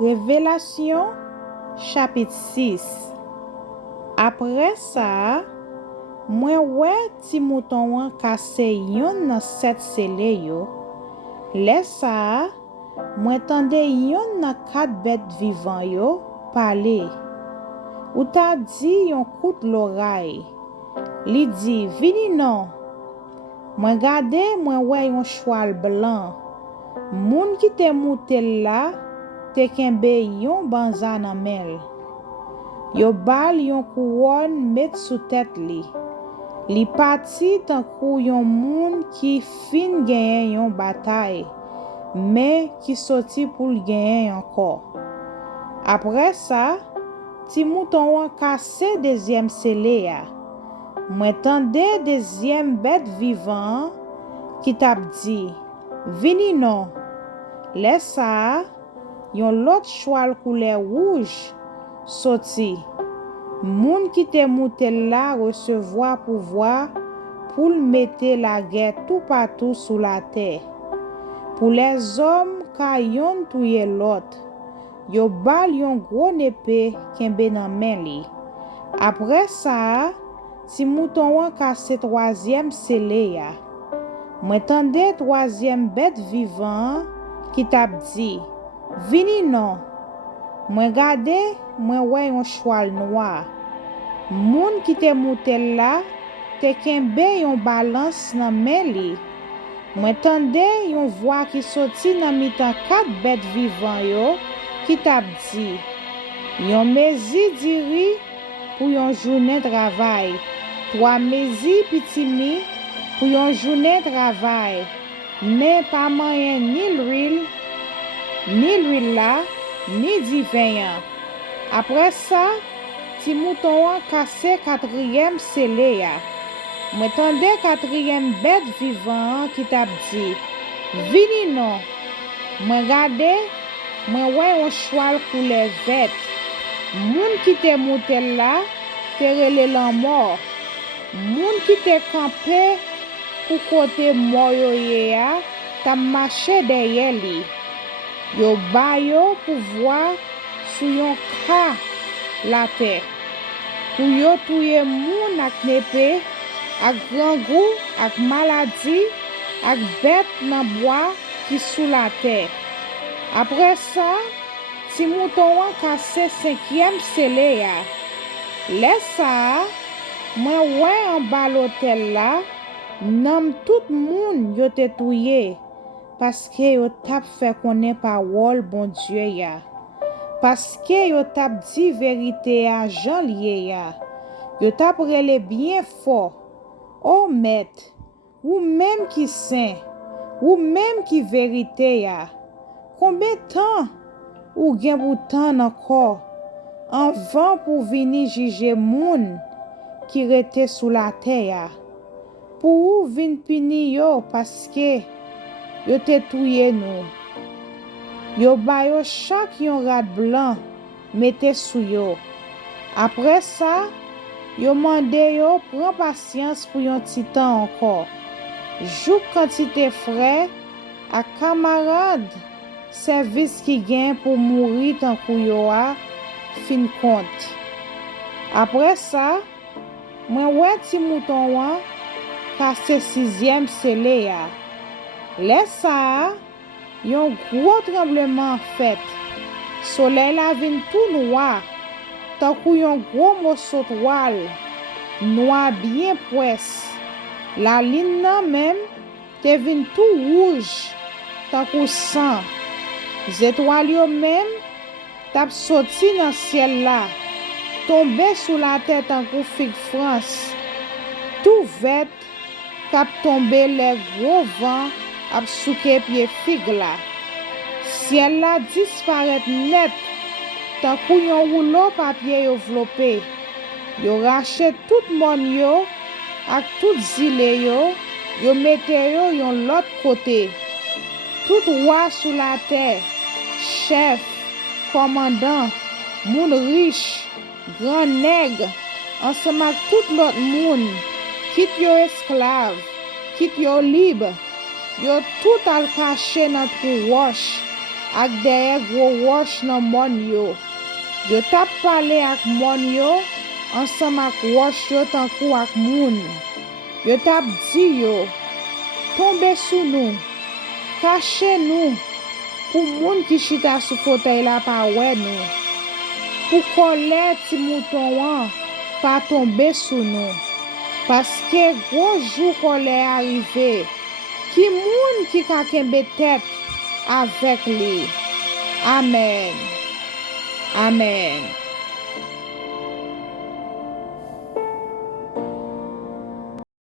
Révélation chapitre 6. Après ça, moi ti mouton kase yon nan 7 sele yo. Lè ça, moi tande yon nan 4 bêtes vivant yo parler. Ou ta di yon koute l'oreille. Li di, vini non. Moi gade, moi yon cheval blanc. Moun ki te moutel la, te kenbe yon banza nan mel. Yo bal yon couronne met sous tête li. Li pati tan kou yon moun ki fin genyen yon bataille, mais ki soti pou genyen encore. Après ça, ti mouton kase deuxième sele ya. Mwen tande deuxième bête vivant ki tap di, vini non. Lè ça, yon lot cheval couleur rouge soti. Moun ki te moutel la recevoir pouvoir pour mette la guerre tout partout sous la terre. Pour les hommes ka yon touye l'autre. Yo bal yon gros épée kenbe nan men li. Après ça, ti mouton kase troisième sele ya. Mwen tande troisième bête vivant ki tap di, vini non. Mwen gade, mwen wè yon cheval noir. Moun ki te moutel la, te kenbe yon balance nan men li. Mwen tande yon voix ki soti nan mitan 4 bêtes vivant yo, ki tap di, yon mezi diri pou yon journée travail. 3 mezi pitimi pou yon journée travail. Mais pas moyen ni l'huile là, ni du vin. Après ça, ti mouton kase 4e sele ya. Mwen tande 4e bête vivant ki tap di, vini non. Mwen gade, mwen wè yon cheval couleur vert. Moun ki te moutel la, te rele lan mort. Moun ki te kampe pou kote mort yo ye ya, ta marché derrière li. Yo bayo pouvoir sou yon ka la terre. Pou yo touye moun ak nepe, ak gran gou, ak maladie, ak bête nan bois ki sou la terre. Après ça, ti mouton kase 5e sele ya. Lè ça, mwen wè an ba l'hôtel la, nam tout moun yo te touye, paske yo tap fè konen parole bon Dieu ya. Paske yo tap di vérité a jan liye ya. Yo tap rele bien fort. Oh maître, ou même qui saint, ou même qui vérité ya. Combien temps ou gen boutan encore avant pour venir juger moun qui rete sous la terre? Pour ou vin pini yo paske yo te touye nou. Yo bayo chaque yon rad blanc mette sou yo. Après ça, yo mande yo prend patience pour yon titan encore. Jouk quantité frère à camarade service qui gen pour mourir tant kou yo a fin compte. Après ça, mwen wè ti mouton kase 6e sele ya. Lè ça, yon gros tremblement fait. Soleil la vin tout noir. Tant kou yon gros morceau toile. Noir bien presse. La ligne nan même te vin tout rouge. Tant kou sang. Zétoile yo même tap sorti nan ciel la. Tombe sous la tête tant kou fig France. Tout vert kap tombe les gros vents ap souke pied fig la. Ciel la disparaît net. Tan kou yon rouleau papier yo vlope. Yo rache tout mon yo ak tout zile yo. Yo mette yo yon lot côté. Tout roi sous la terre, chef, commandant, moun riche, grand nègre, ensemble ak tout lot moun, kit yo esclave, kit yo libre. Yo tout al caché nan trou roche ak derrière gros roche nan mon yo. Yo tap pale ak mon yo ensemble ak roche yo tankou ak moun. Yo tap di yo, tombe sous nous, cache nous, pour moun qui chita sous fauteuil la pa wè nous. Pour colère ti mouton wan pas tomber sous nous. Parce que gros jour colère arrivé, qui moun qui ka kembe tête avec lui. Amen. Amen.